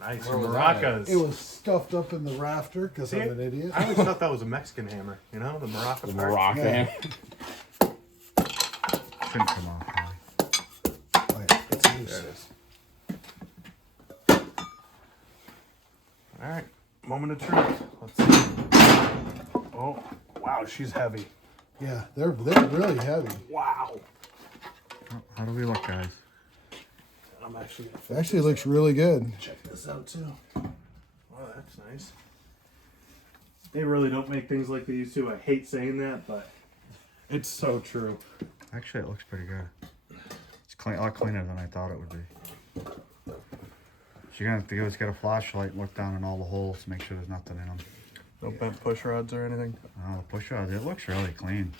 Nice. Where was Maracas. It was stuffed up in the rafter because I'm See, an idiot. I always thought that was a Mexican hammer. You know, the maraca The part. Maraca. Yeah. Shouldn't come off. Oh, yeah, it's There loose. it is. All right, moment of truth. Let's see. Oh, wow, she's heavy. Yeah, they're really heavy. Wow. How do we look, guys? I'm actually gonna It actually looks really good. check this out too. Wow, that's nice. They really don't make things like they used to. I hate saying that, but it's so true. Actually, it looks pretty good. It's clean, a lot cleaner than I thought it would be. So you're gonna have to always get a flashlight and look down in all the holes to make sure there's nothing in them. No bent push rods or anything. The push rod, it looks really clean.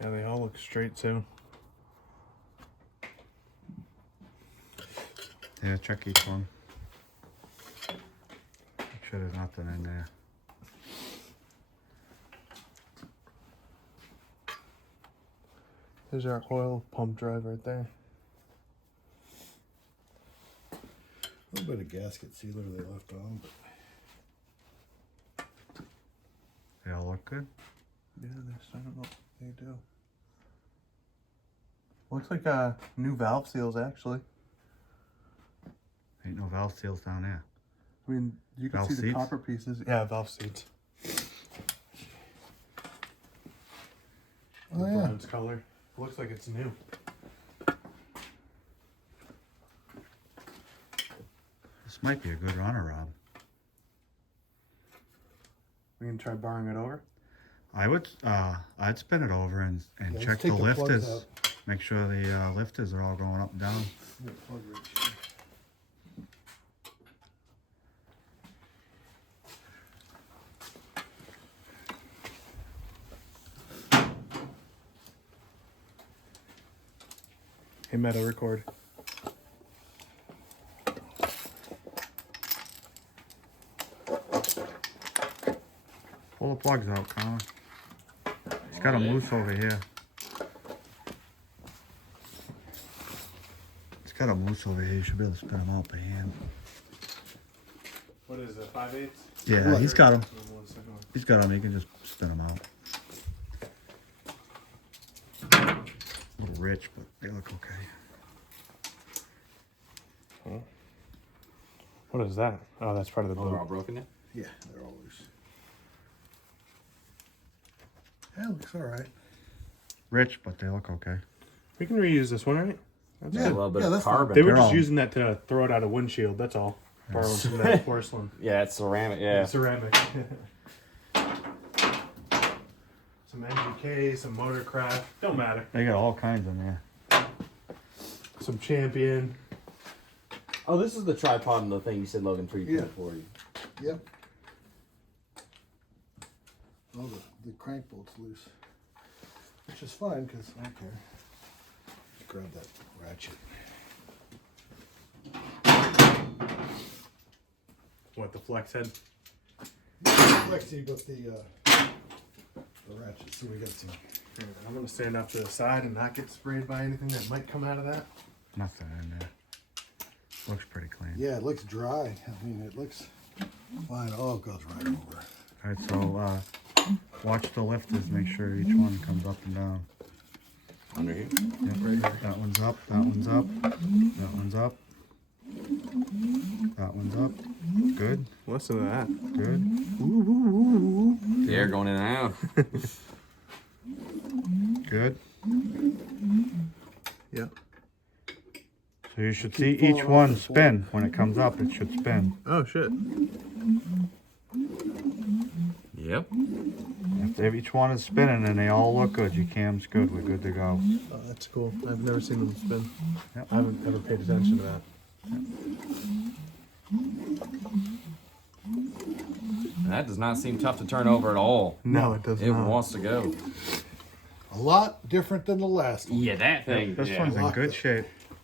Yeah, they all look straight too. Yeah, check each one. Make sure there's nothing in there. There's our oil pump drive right there. A little bit of gasket sealer they left on, but They all look good. Yeah, they're starting to look. They do. Looks like new valve seals actually. Ain't no valve seals down there. I mean, you can Valve see the seats? copper pieces. Yeah, valve seats. oh The yeah, bronze color. Looks like it's new. This might be a good runner, Rob. We can try barring it over. I would, I'd spin it over and Yeah, let's check the take the plugs lifters. out. Make sure the lifters are all going up and down. Yeah, plug right here. Hey, Meta, record. Pull the plugs out, Colin. He's got them loose over here. He's got them loose over here. You should be able to spin them out by hand. What is it, 5/8? Yeah, he's got them. 1 second. He's got them. He can just spin them out. A little rich, but they look okay. What is that? Oh, that's part of the Oh, they're boat. all broken now? Yeah, they're all loose. Yeah, looks all right. Rich, but they look okay. We can reuse this one, right? That's Yeah. A little bit Yeah, of that's fine. carbon. They were They're just all- using that to throw it out a windshield. That's all. Borrowing some of that porcelain. Yeah, it's ceramic. Yeah. Ceramic. Some MGK, some Motorcraft. Don't matter. They got all kinds in there. Some Champion. Oh, this is the tripod and the thing you said, Logan, for you Yeah. put for you. Yep. Oh, the crank bolt's loose, which is fine because I don't care. Just grab that ratchet. What, the flex head? Lexi, but the ratchet. So we got some. Here, I'm going to stand off to the side and not get sprayed by anything that might come out of that. Nothing in there. Looks pretty clean. Yeah, it looks dry. I mean, it looks fine. Oh, it goes right over. All right, so watch the lifters. Make sure each one comes up and down. Under here. Yep, that one's up. That one's up. That one's up. That one's up. Good. Listen to that. Good. The air going in and out. Good. Yep. So you should see each one spin. When it comes up, it should spin. Oh, shit. Yep. If each one is spinning and they all look good, your cam's good. We're good to go. Oh, that's cool. I've never seen them spin. Yep. I haven't ever paid attention to that. That does not seem tough to turn over at all. No, it does It not. wants to go. A lot different than the last one. Yeah, that thing. This yeah. one's in good shape.